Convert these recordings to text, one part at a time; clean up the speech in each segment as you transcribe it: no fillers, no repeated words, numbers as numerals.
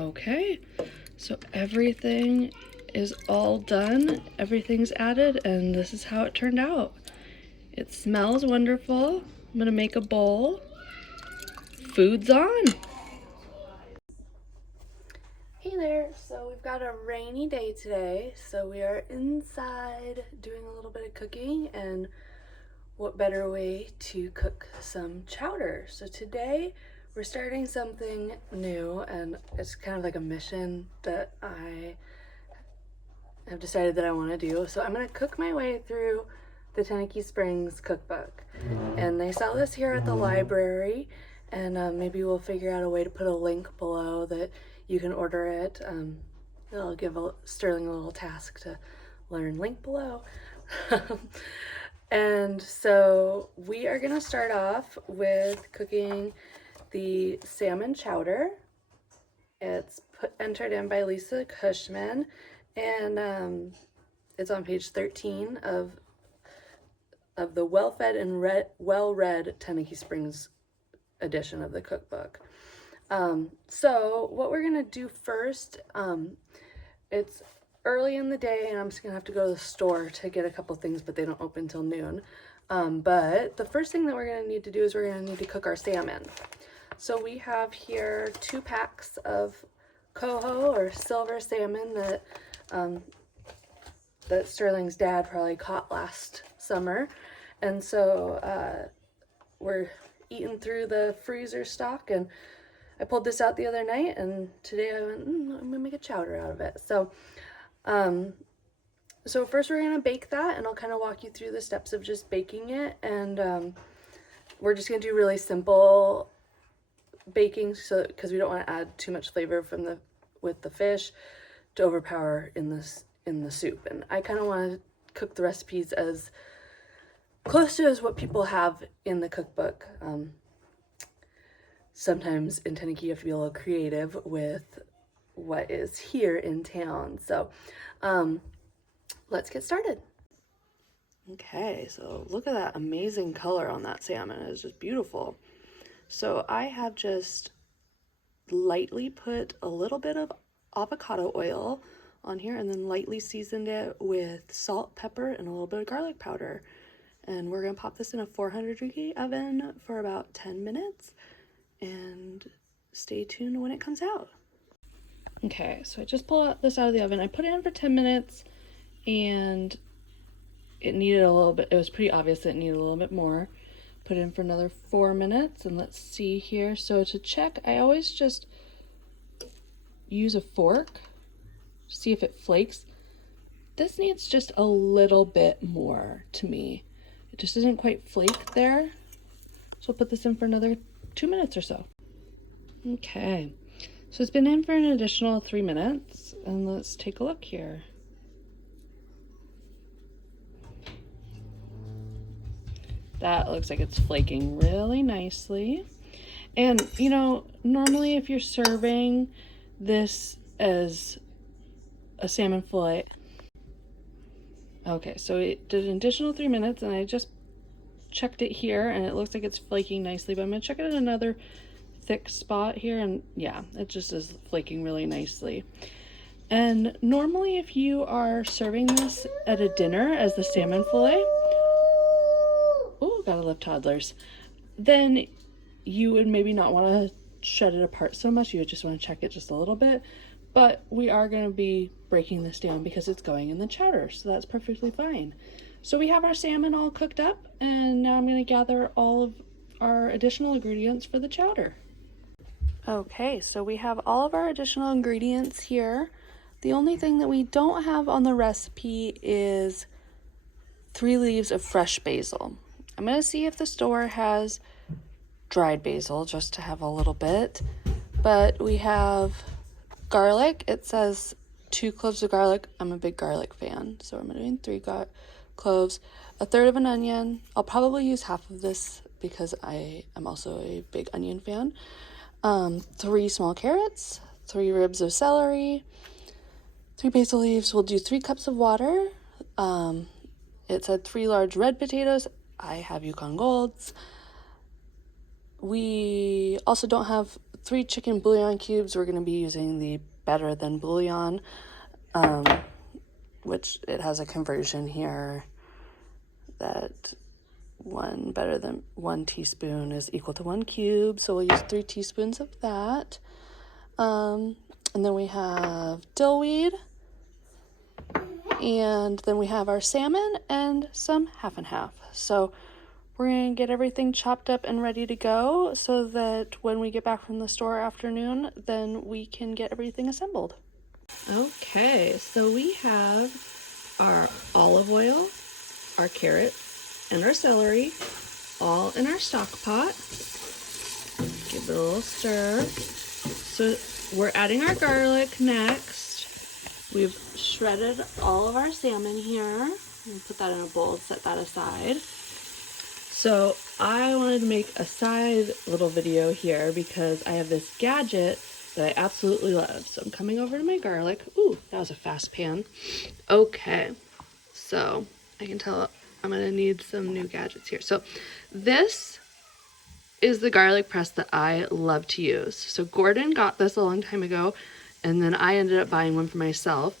Okay, so everything is all done, everything's added, and this is how it turned out. It smells wonderful. I'm gonna make a bowl. Food's on. Hey there, so we've got a rainy day today, so we are inside doing a little bit of cooking, and what better way to cook some chowder. So today we're starting something new, and it's kind of like a mission that I have decided that I want to do. So I'm going to cook my way through the Tenakee Springs cookbook, and they sell this here at the library, and maybe we'll figure out a way to put a link below that you can order it. I'll give Sterling a little task to learn, link below. And so we are going to start off with cooking the salmon chowder. It's entered in by Lisa Cushman, and it's on page 13 of the well-fed and well-read Tenakee Springs edition of the cookbook. So what we're gonna do first, it's early in the day and I'm just gonna have to go to the store to get a couple things, but they don't open till noon. But the first thing that we're gonna need to do is we're gonna need to cook our salmon. So we have here 2 packs of coho or silver salmon that Sterling's dad probably caught last summer. And so we're eating through the freezer stock, and I pulled this out the other night, and today I went, I'm gonna make a chowder out of it. So so first we're gonna bake that, and I'll kind of walk you through the steps of just baking it, and we're just gonna do really simple baking, so because we don't want to add too much flavor with the fish to overpower in the soup. And I kind of want to cook the recipes as close to as what people have in the cookbook. Sometimes in Tenakee you have to be a little creative with what is here in town. So let's get started. Okay, so look at that amazing color on that salmon. It's just beautiful. So I have just lightly put a little bit of avocado oil on here, and then lightly seasoned it with salt, pepper, and a little bit of garlic powder. And we're gonna pop this in a 400-degree oven for about 10 minutes, and stay tuned when it comes out. Okay, so I just pulled this out of the oven. I put it in for 10 minutes, and it needed a little bit, it was pretty obvious that it needed a little bit more. Put it in for another 4 minutes, and let's see here. So to check, I always just use a fork, see if it flakes. This needs just a little bit more to me. It just isn't quite flake there. So I'll put this in for another 2 minutes or so. Okay, so it's been in for an additional 3 minutes, and let's take a look here. That looks like it's flaking really nicely. And you know, normally if you're serving this as a salmon fillet, okay, so it did an additional 3 minutes, and I just checked it here, and it looks like it's flaking nicely, but I'm gonna check it at another thick spot here, and yeah, it just is flaking really nicely. And normally if you are serving this at a dinner as the salmon fillet, oh, gotta love toddlers, then you would maybe not want to shred it apart so much. You would just want to check it just a little bit. But we are going to be breaking this down because it's going in the chowder, so that's perfectly fine. So we have our salmon all cooked up, and now I'm going to gather all of our additional ingredients for the chowder. Okay, so we have all of our additional ingredients here. The only thing that we don't have on the recipe is 3 leaves of fresh basil. I'm going to see if the store has dried basil just to have a little bit, but we have garlic. It says 2 cloves of garlic. I'm a big garlic fan, so I'm doing 3 cloves, 1/3 of an onion. I'll probably use half of this because I am also a big onion fan. 3 small carrots, 3 ribs of celery, 3 basil leaves. We'll do 3 cups of water. It said 3 large red potatoes. I have Yukon Golds. We also don't have 3 chicken bouillon cubes. We're going to be using the Better Than Bouillon, which it has a conversion here that 1 teaspoon is equal to 1 cube. So we'll use 3 teaspoons of that. And then we have dill weed. And then we have our salmon and some half and half. So we're going to get everything chopped up and ready to go so that when we get back from the store afternoon, then we can get everything assembled. Okay, so we have our olive oil, our carrots, and our celery all in our stock pot. Give it a little stir. So we're adding our garlic next. We've shredded all of our salmon here. We'll put that in a bowl, set that aside. So I wanted to make a side little video here because I have this gadget that I absolutely love. So I'm coming over to my garlic. Ooh, that was a fast pan. Okay, so I can tell I'm gonna need some new gadgets here. So this is the garlic press that I love to use. So Gordon got this a long time ago, and then I ended up buying one for myself.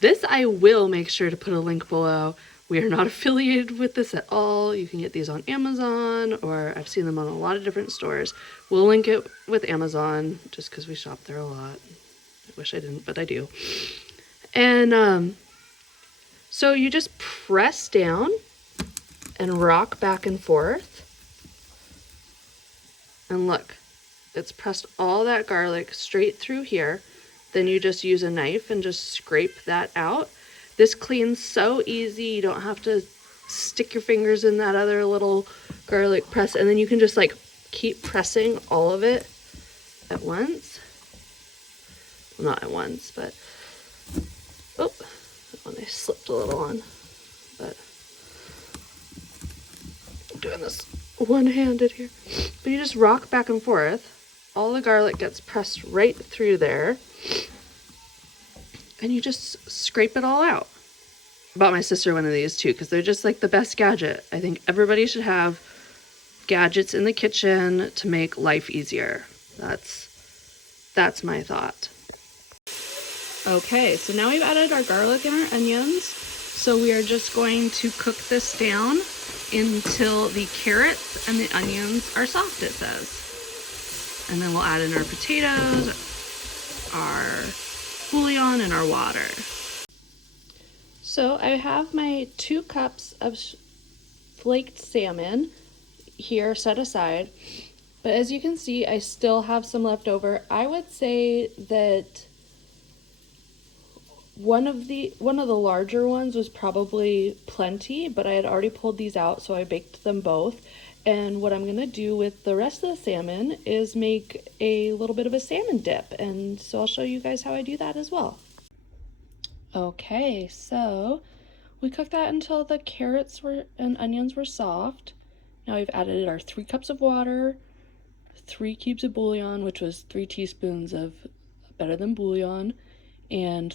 This I will make sure to put a link below. We are not affiliated with this at all. You can get these on Amazon, or I've seen them on a lot of different stores. We'll link it with Amazon just because we shop there a lot. I wish I didn't, but I do. And so you just press down and rock back and forth. And look, it's pressed all that garlic straight through here. Then you just use a knife and just scrape that out. This cleans so easy. You don't have to stick your fingers in that other little garlic press. And then you can just like keep pressing all of it at once. Well, not at once, but oh, that one I slipped a little on. But I'm doing this one-handed here. But you just rock back and forth. All the garlic gets pressed right through there. And you just scrape it all out. I bought my sister one of these too because they're just like the best gadget. I think everybody should have gadgets in the kitchen to make life easier. That's my thought. Okay, so now we've added our garlic and our onions. So we are just going to cook this down until the carrots and the onions are soft, it says. And then we'll add in our potatoes, our bouillon, and our water. So I have my 2 cups of flaked salmon here set aside, but as you can see, I still have some left over. I would say that one of the larger ones was probably plenty, but I had already pulled these out, so I baked them both. And what I'm gonna do with the rest of the salmon is make a little bit of a salmon dip, and so I'll show you guys how I do that as well. Okay, so we cooked that until the carrots and onions were soft. Now we've added our 3 cups of water, 3 cubes of bouillon, which was 3 teaspoons of Better Than Bouillon, and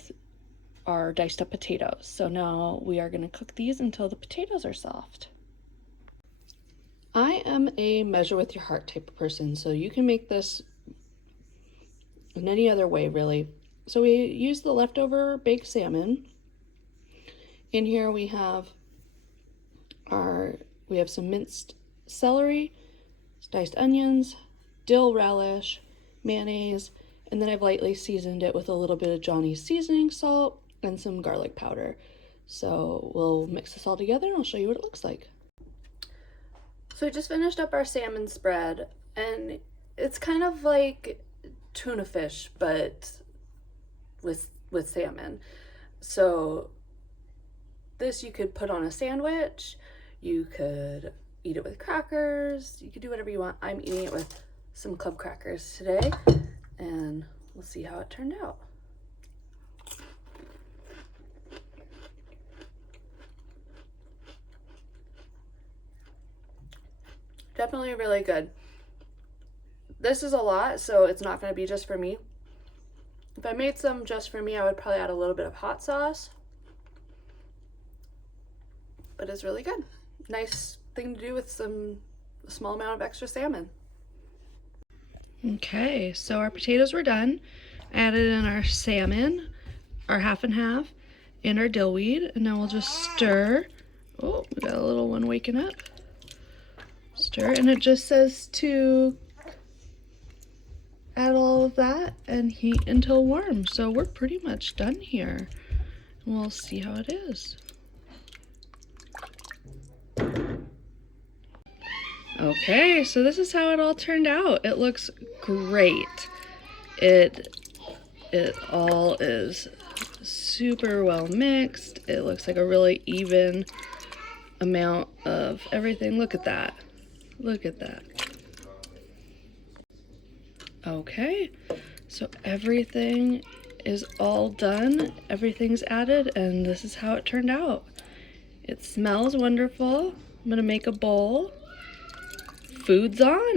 our diced up potatoes. So now we are gonna cook these until the potatoes are soft. I am a measure with your heart type of person, so you can make this in any other way, really. So we use the leftover baked salmon. In here we have some minced celery, diced onions, dill relish, mayonnaise, and then I've lightly seasoned it with a little bit of Johnny's seasoning salt and some garlic powder. So we'll mix this all together and I'll show you what it looks like. So we just finished up our salmon spread, and it's kind of like tuna fish, but with salmon. So this you could put on a sandwich, you could eat it with crackers, you could do whatever you want. I'm eating it with some club crackers today, and we'll see how it turned out. Definitely really good. This is a lot, so it's not going to be just for me. If I made some just for me, I would probably add a little bit of hot sauce. But it's really good. Nice thing to do with a small amount of extra salmon. Okay, so our potatoes were done. Added in our salmon, our half and half, and our dill weed, and now we'll just stir. Oh, we got a little one waking up. Stir, and it just says to add all of that and heat until warm. So we're pretty much done here. We'll see how it is. Okay, so this is how it all turned out. It looks great. It all is super well mixed. It looks like a really even amount of everything. Look at that. Look at that. Okay, so everything is all done. Everything's added, and this is how it turned out. It smells wonderful. I'm gonna make a bowl. Food's on.